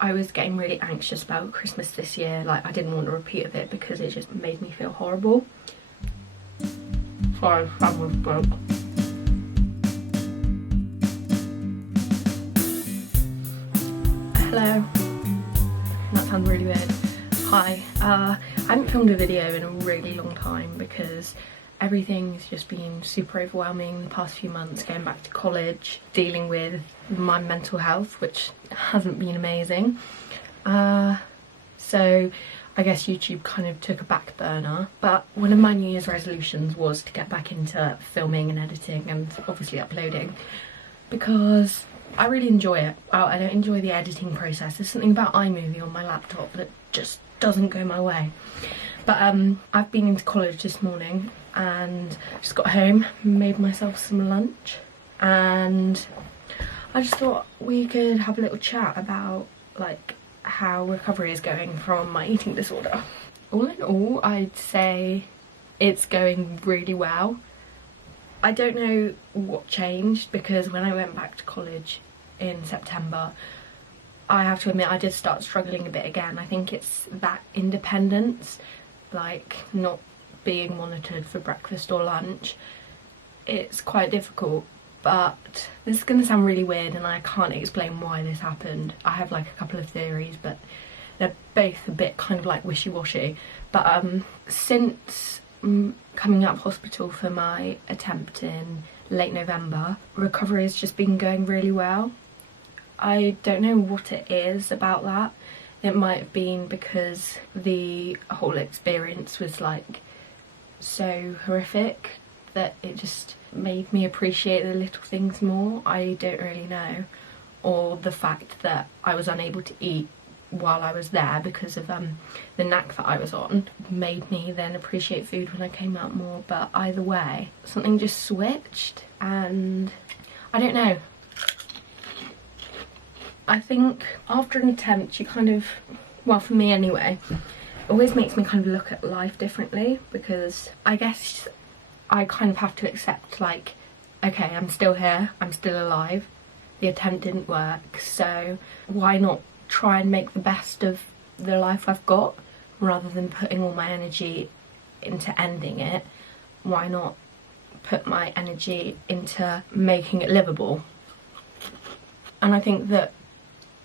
I was getting really anxious about Christmas this year. Like, I didn't want a repeat of it because it just made me feel horrible. Sorry, fan was broke. Hello. That sounds really weird. Hi. I haven't filmed a video in a really long time because everything's just been super overwhelming the past few months, going back to college, dealing with my mental health, which hasn't been amazing. So I guess YouTube kind of took a back burner, but one of my New Year's resolutions was to get back into filming and editing and obviously uploading, because I really enjoy it. I don't enjoy the editing process. There's something about iMovie on my laptop that just doesn't go my way. But I've been into college this morning and just got home, made myself some lunch, and I just thought we could have a little chat about like how recovery is going from my eating disorder. All in all, I'd say it's going really well. I don't know what changed, because when I went back to college in September, I have to admit I did start struggling a bit again. I think it's that independence, like not being monitored for breakfast or lunch. It's quite difficult, but this is going to sound really weird and I can't explain why this happened. I have like a couple of theories, but they're both a bit kind of like wishy-washy. But since coming out of hospital for my attempt in late November, recovery has just been going really well. I don't know what it is about that. It might have been because the whole experience was like so horrific that it just made me appreciate the little things more. I don't really know. Or the fact that I was unable to eat while I was there because of the knack that I was on made me then appreciate food when I came out more. But either way, something just switched, and I don't know. I think after an attempt you kind of, well for me anyway, it always makes me kind of look at life differently, because I guess I kind of have to accept like, okay, I'm still here, I'm still alive, the attempt didn't work, so why not try and make the best of the life I've got, rather than putting all my energy into ending it. Why not put my energy into making it livable? And I think that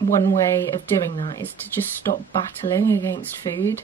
one way of doing that is to just stop battling against food,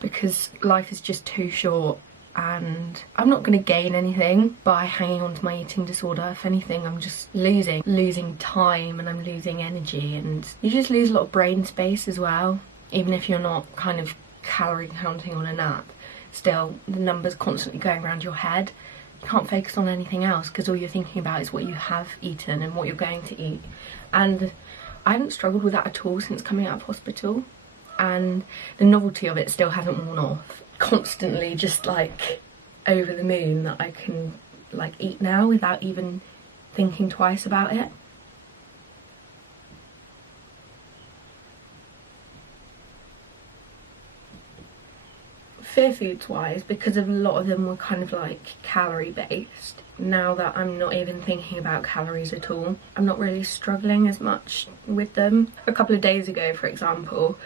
because life is just too short and I'm not going to gain anything by hanging on to my eating disorder. If anything, I'm just losing time, and I'm losing energy, and you just lose a lot of brain space as well. Even if you're not kind of calorie counting on a nap, still the numbers constantly going around your head. You can't focus on anything else because all you're thinking about is what you have eaten and what you're going to eat. And I haven't struggled with that at all since coming out of hospital, and the novelty of it still hasn't worn off. Constantly just like over the moon that I can like eat now without even thinking twice about it. Fear foods wise, because a lot of them were kind of like calorie based, now that I'm not even thinking about calories at all, I'm not really struggling as much with them. A couple of days ago, for example,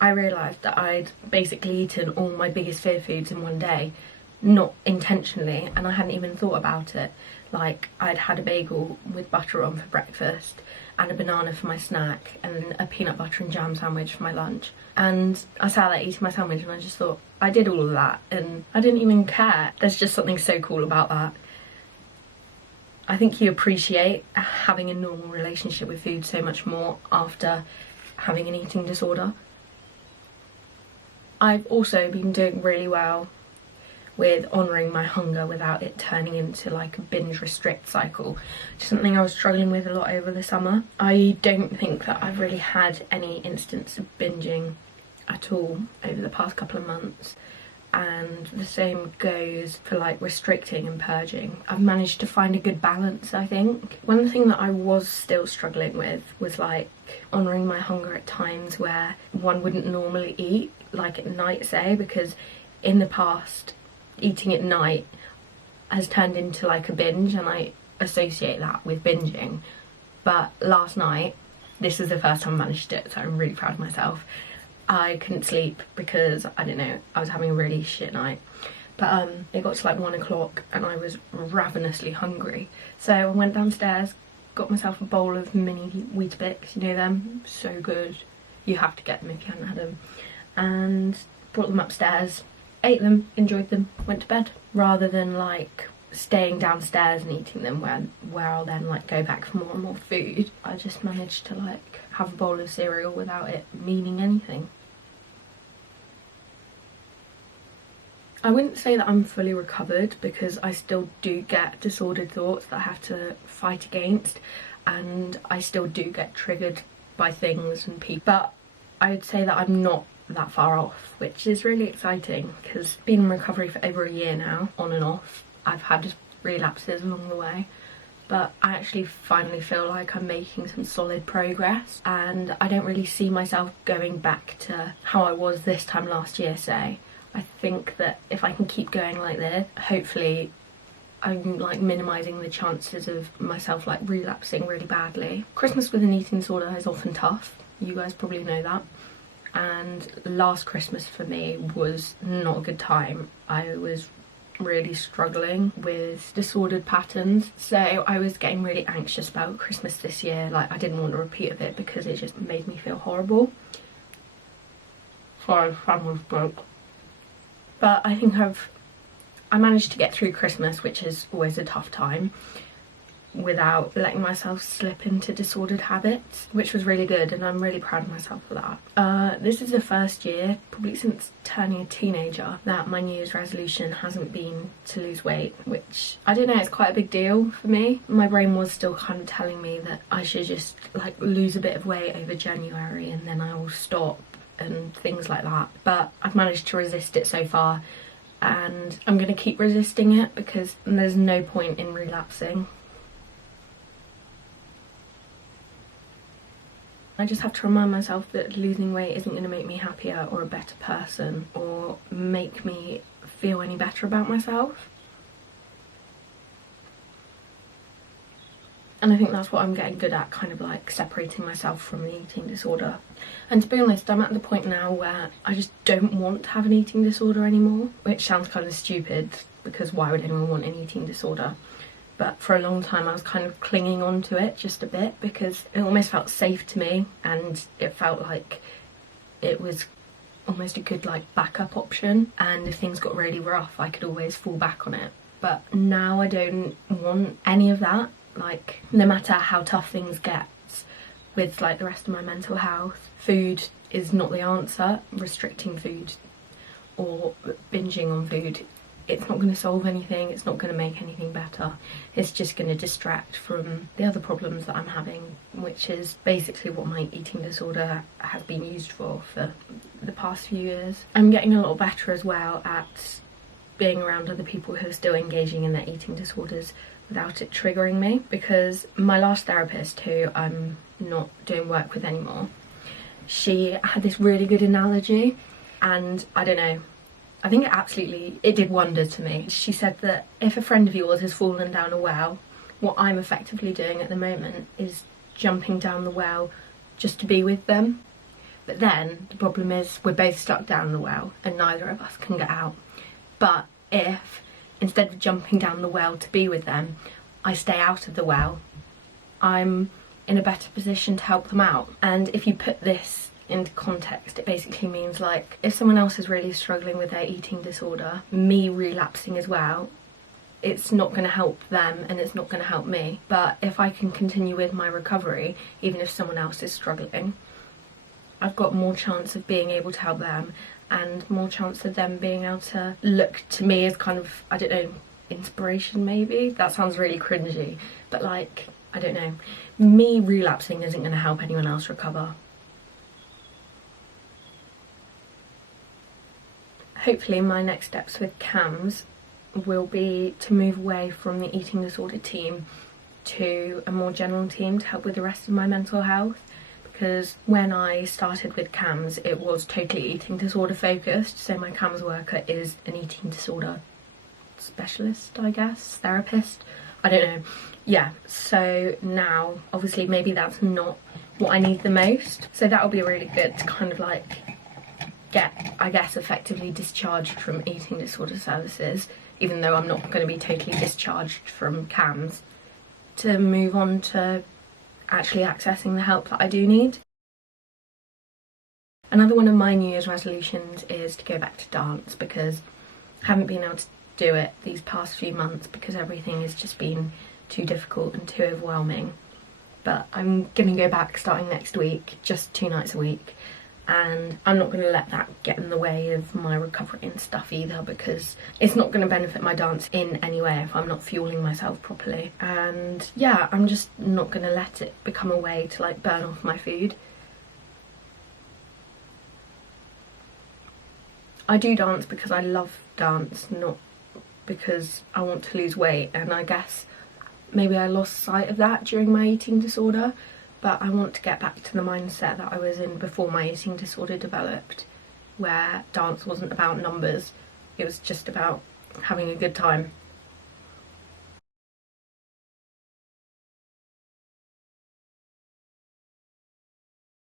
I realised that I'd basically eaten all my biggest fear foods in one day, not intentionally, and I hadn't even thought about it. Like, I'd had a bagel with butter on for breakfast, and a banana for my snack, and a peanut butter and jam sandwich for my lunch. And I sat there eating my sandwich and I just thought, I did all of that and I didn't even care. There's just something so cool about that. I think you appreciate having a normal relationship with food so much more after having an eating disorder. I've also been doing really well with honouring my hunger without it turning into like a binge restrict cycle, which is something I was struggling with a lot over the summer. I don't think that I've really had any instance of binging at all over the past couple of months, and the same goes for like restricting and purging. I've managed to find a good balance, I think. One thing that I was still struggling with was like honouring my hunger at times where one wouldn't normally eat, like at night say, because in the past eating at night has turned into like a binge and I associate that with binging. But last night this is the first time I managed to do it, so I'm really proud of myself. I couldn't sleep because, I don't know, I was having a really shit night. But it got to like 1 o'clock and I was ravenously hungry. So I went downstairs, got myself a bowl of mini Weetabix, you know them, so good. You have to get them if you haven't had them. And brought them upstairs, ate them, enjoyed them, went to bed. Rather than like staying downstairs and eating them where I'll then like go back for more and more food, I just managed to like have a bowl of cereal without it meaning anything. I wouldn't say that I'm fully recovered because I still do get disordered thoughts that I have to fight against, and I still do get triggered by things and people, but I'd say that I'm not that far off, which is really exciting because been in recovery for over a year now, on and off. I've had relapses along the way, but I actually finally feel like I'm making some solid progress, and I don't really see myself going back to how I was this time last year, say. I think that if I can keep going like this, hopefully I'm like minimising the chances of myself like relapsing really badly. Christmas with an eating disorder is often tough, you guys probably know that, and last Christmas for me was not a good time. I was really struggling with disordered patterns, so I was getting really anxious about Christmas this year. Like, I didn't want a repeat of it because it just made me feel horrible. Sorry, fan was broke. But I think I managed to get through Christmas, which is always a tough time, without letting myself slip into disordered habits, which was really good, and I'm really proud of myself for that. This is the first year, probably since turning a teenager, that my New Year's resolution hasn't been to lose weight, which, I don't know, it's quite a big deal for me. My brain was still kind of telling me that I should just like lose a bit of weight over January and then I will stop and things like that, but I've managed to resist it so far, and I'm going to keep resisting it because there's no point in relapsing. I just have to remind myself that losing weight isn't going to make me happier or a better person or make me feel any better about myself. And I think that's what I'm getting good at, kind of like separating myself from the eating disorder. And to be honest, I'm at the point now where I just don't want to have an eating disorder anymore, which sounds kind of stupid because why would anyone want an eating disorder? But for a long time I was kind of clinging on to it just a bit because it almost felt safe to me, and it felt like it was almost a good like backup option, and if things got really rough I could always fall back on it. But now I don't want any of that. Like, no matter how tough things get with like the rest of my mental health, food is not the answer. Restricting food or binging on food, it's not going to solve anything, it's not going to make anything better. It's just going to distract from the other problems that I'm having, which is basically what my eating disorder has been used for the past few years. I'm getting a lot better as well at being around other people who are still engaging in their eating disorders without it triggering me, because my last therapist, who I'm not doing work with anymore, she had this really good analogy, and I don't know, I think it did wonders to me. She said that if a friend of yours has fallen down a well, what I'm effectively doing at the moment is jumping down the well just to be with them. But then the problem is we're both stuck down the well and neither of us can get out. But if instead of jumping down the well to be with them, I stay out of the well, I'm in a better position to help them out. And if you put this into context, it basically means like if someone else is really struggling with their eating disorder, me relapsing as well, it's not going to help them and it's not going to help me. But if I can continue with my recovery, even if someone else is struggling, I've got more chance of being able to help them, and more chance of them being able to look to me as kind of, I don't know, inspiration maybe? That sounds really cringy, but like, I don't know. Me relapsing isn't going to help anyone else recover. Hopefully my next steps with CAMHs will be to move away from the eating disorder team to a more general team to help with the rest of my mental health. Because when I started with CAMHs, it was totally eating disorder focused, so my CAMHs worker is an eating disorder specialist, I guess, therapist, I don't know. Yeah, so now obviously maybe that's not what I need the most. So that'll be really good to kind of like get, I guess, effectively discharged from eating disorder services, even though I'm not going to be totally discharged from CAMHs, to move on to actually accessing the help that I do need. Another one of my New Year's resolutions is to go back to dance, because I haven't been able to do it these past few months because everything has just been too difficult and too overwhelming. But I'm going to go back starting next week, just 2 nights a week, and I'm not going to let that get in the way of my recovery and stuff either, because it's not going to benefit my dance in any way if I'm not fueling myself properly. And yeah, I'm just not going to let it become a way to like burn off my food. I do dance because I love dance, not because I want to lose weight, and I guess maybe I lost sight of that during my eating disorder, but I want to get back to the mindset that I was in before my eating disorder developed, where dance wasn't about numbers, it was just about having a good time.